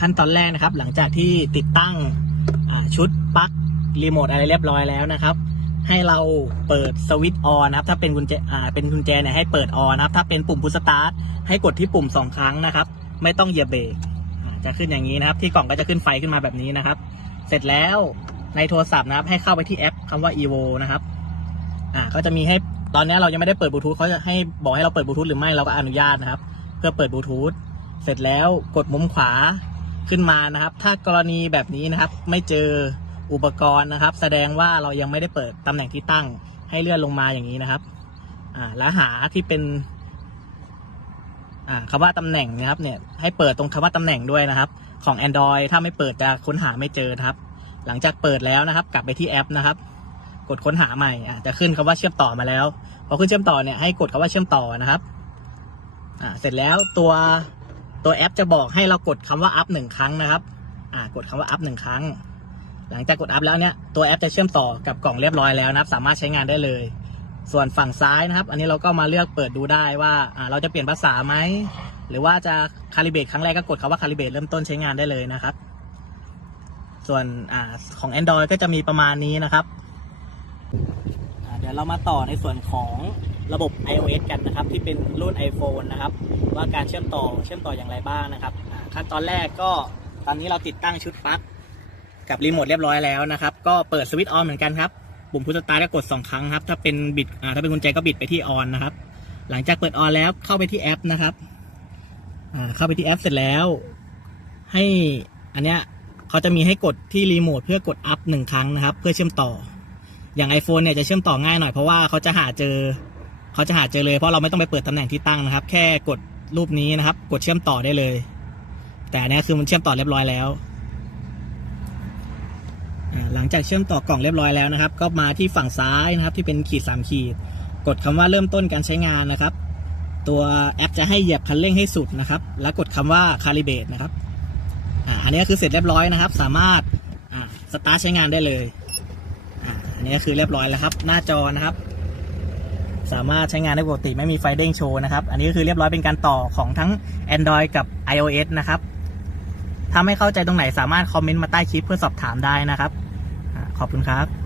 ขั้นตอนแรกนะครับ หลังจากที่ติดตั้งชุดปลั๊กรีโมทอะไรเรียบร้อยแล้วนะครับ ให้เราเปิดสวิตช์ออนนะครับ ถ้าเป็นกุญแจอ่าเป็นกุญแจเนี่ยให้เปิดออนนะครับ ถ้าเป็นปุ่มพุชสตาร์ทให้กดที่ปุ่มสองครั้งนะครับ ไม่ต้องเหยียบเบรกจะขึ้นอย่างนี้นะครับ ที่กล่องก็จะขึ้นไฟขึ้นมาแบบนี้นะครับ เสร็จแล้วในโทรศัพท์นะครับ ให้เข้าไปที่แอปคำว่า evo นะครับอ่าก็จะมีให้ตอนนี้เรายังไม่ได้เปิดบลูทูธเขาจะให้บอกให้เราเปิดบลูทูธหรือไม่เราก็อนุญาตนะครับ เพื่อเปิดบลูทูธเสร็จแล้วกดมุมขวา ขึ้นมานะครับ ถ้ากรณีแบบนี้นะครับไม่เจออุปกรณ์นะครับ แสดงว่าเรายังไม่ได้เปิดตำแหน่งที่ตั้งให้เลื่อนลงมาอย่างนี้นะครับอ่าแล้วหาที่เป็นอ่าคำว่าตำแหน่งนะครับเนี่ยให้เปิดตรงคำว่าตำแหน่งด้วยนะครับ ของ Android ถ้าไม่เปิดจะค้นหาไม่เจอนะครับ หลังจากเปิดแล้วนะครับ กลับไปที่แอปนะครับ กดค้นหาใหม่อะจะขึ้นคำว่าเชื่อมต่อมาแล้วพอขึ้นเชื่อมต่อเนี่ยให้กดคำว่าเชื่อมต่อนะครับอ่าเสร็จแล้วตัว ตัวแอปจะบอกให้เรากดคำว่าอัพหนึ่งครั้งนะครับอ่ากดคำว่าอัพหนึ่งครั้ง หลังจากกดอัพแล้วเนี่ยตัวแอปจะเชื่อมต่อกับกล่องเรียบร้อยแล้วนะครับ สามารถใช้งานได้เลย ส่วนฝั่งซ้ายนะครับ อันนี้เราก็มาเลือกเปิดดูได้ว่าอ่าเราจะเปลี่ยนภาษาไหมหรือว่าจะคาลิเบตครั้งแรกก็กดคำว่าคาลิเบตเริ่มต้นใช้งานได้เลยนะครับ ส่วนอ่าของ Android ก็จะมีประมาณนี้นะครับ เดี๋ยวเรามาต่อในส่วนของระบบ iOS กันนะครับ ที่เป็นรุ่น iPhone นะครับ ว่าการเชื่อมต่อเชื่อมต่ออย่างไรบ้างนะครับขั้นตอนแรกก็ตอนนี้เราติดตั้งชุดปลั๊กกับรีโมทเรียบร้อยแล้วนะครับ ก็เปิดสวิตช์ออนเหมือนกันครับปุ่มพุชสตาร์ทก็กด 2 ครั้งครับ ถ้าเป็นบิดถ้าเป็นกุญแจก็บิดไปที่ออนนะครับ หลังจากเปิดออนแล้วเข้าไปที่แอปนะครับเข้าไปที่แอปเสร็จแล้ว ให้อันเนี้ยเขาจะมีให้กดที่รีโมทเพื่อกดอัพหนึ่งครั้งนะครับ เพื่อเชื่อมต่อ อย่าง iPhone เนี่ยจะเชื่อมต่อง่ายหน่อยเพราะว่าเขาจะหาเจอเขาจะหาเจอเลยเพราะเราไม่ต้องไปเปิดตำแหน่งที่ตั้งนะครับ แค่กดรูปนี้นะครับ กดเชื่อมต่อได้เลย แต่อันเนี้ยคือมันเชื่อมต่อเรียบร้อยแล้วหลังจากเชื่อมต่อกล่องเรียบร้อยแล้วนะครับ ก็มาที่ฝั่งซ้ายนะครับ ที่เป็นขีดสามขีด กดคำว่าเริ่มต้นการใช้งานนะครับ ตัวแอปจะให้เหยียบคันเร่งให้สุดนะครับ แล้วกดคำว่าคาลิเบตนะครับอันนี้คือเสร็จเรียบร้อยนะครับ สามารถสตาร์ทใช้งานได้เลย นี้คือเรียบร้อยแล้วครับ หน้าจอนะครับ สามารถใช้งานได้ปกติไม่มีไฟเด้งโชว์นะครับ อันนี้ก็คือเรียบร้อยเป็นการต่อของทั้ง Android กับ iOS นะครับถ้าไม่เข้าใจตรงไหนสามารถคอมเมนต์มาใต้คลิปเพื่อสอบถามได้นะครับ ขอบคุณครับ